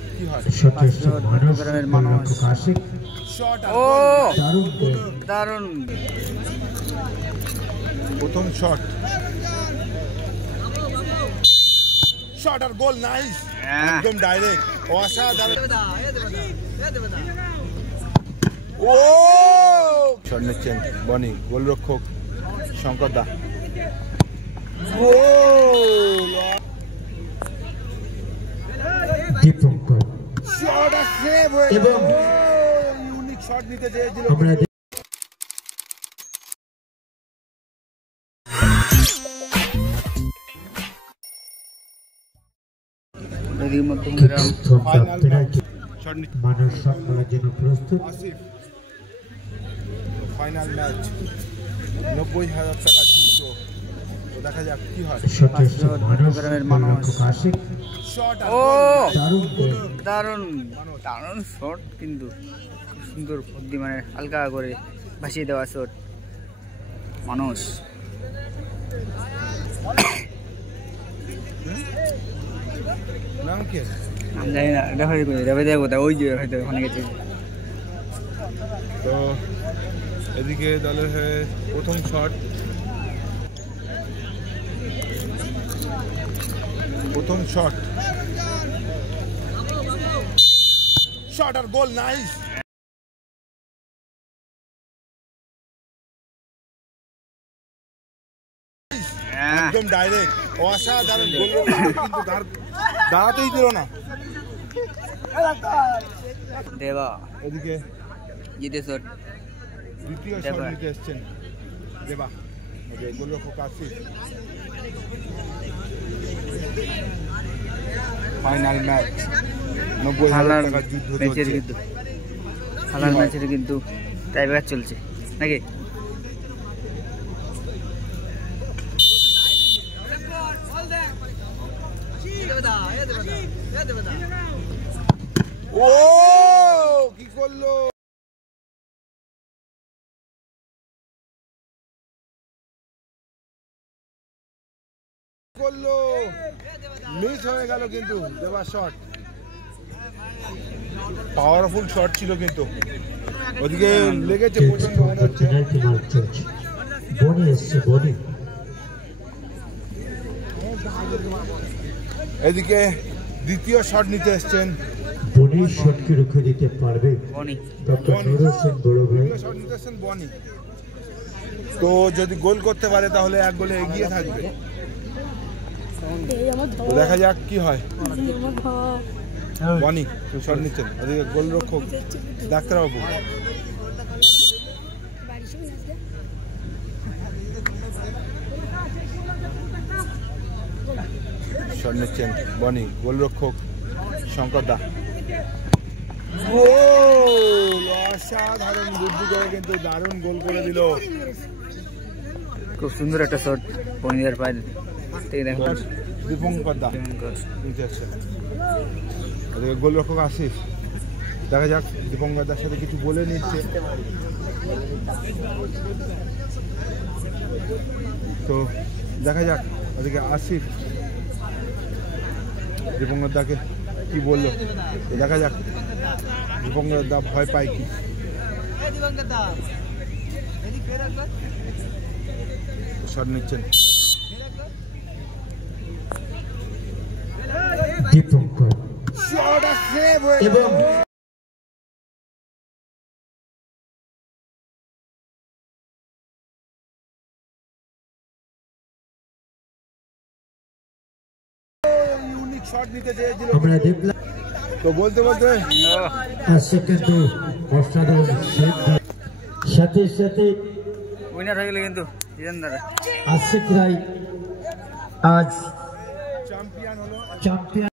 যাক কি হয়। ও দারুণ প্রথম শট আর গোল, নাইস, একদম ডাইরেক্ট, অসাধারণ। ও শট নিচ্ছেন বনি, গোলরক্ষক শঙ্কর দা। ইউনিক শট নিতে চেয়েছিল। ফাইনাল ম্যাচ 90,000 টাকা জিতলো। তো দেখা যাক কি হয়। দারুণ দারুণ শট, কিন্তু খুব সুন্দর বুদ্ধি, মানে হালকা করে ভাসিয়ে দেওয়া শট। মানুষ নাম কি? আমি জানি না, এটা হয়তো কোথায়, ওই যে হয়তো ওখানে গেছে। তো এদিকে দলের হয়ে প্রথম শট আর গোল, নাইস, একদম ডাইরেক্ট, অসাধারণ। কিন্তু দাঁড়াতেই দিল না। দেবা এদিকে জিতে শট, দ্বিতীয় শট নিতে এসছেন দেবা, গোলরক্ষক আসিফ। ফাইনাল ম্যাচ 90,000 টাকার যুদ্ধ চলছে। ফাইনাল ম্যাচের কিন্তু টাইব্রেকার চলছে নাকি? ও কি করলো, মিস হয়ে গেল, কিন্তু দেবার শট পাওয়ারফুল শট ছিল, কিন্তু ওদিকে লেগেছে প্রচন্ড। মনে হচ্ছে এদিকে দ্বিতীয় শট নিতে এসছেন বনি। শটকে রুখে দিতে পারবে বনি। তো যদি গোল করতে পারে তাহলে এক গোলে এগিয়ে থাকবে। তো দেখা যাক কি হয়। বনি শট নিচ্ছেন, ওদিকে গোলরক্ষক ডাক্তারবাবু। শট নিচ্ছেন বনি, গোলরক্ষক শঙ্কর দা। অসাধারণ বুদ্ধি করে কিন্তু দারুণ গোল করে দিল। খুব সুন্দর একটা শট বনিদের পায়ে থেকে, দেখুন দীপঙ্কর দা। গোলরক্ষক আসিফ। দেখা যাক দীপঙ্কর দার সাথে কিছু বলে নিচ্ছে। তো দেখা যাক ওদিকে আসিফ দীপঙ্কর দাকে কি বললো, দেখা যাক দীপঙ্কর দা ভয় পায় কি। শট নিচ্ছেন দীপঙ্কর, এবং শট নিতে চেয়েছিল, আমরা দেখলাম। তো বলতে কিন্তু সাথে সাথে উইনার হয়ে গেল কিন্তু আশিক রায় আজ চ্যাম্পিয়ন হলো।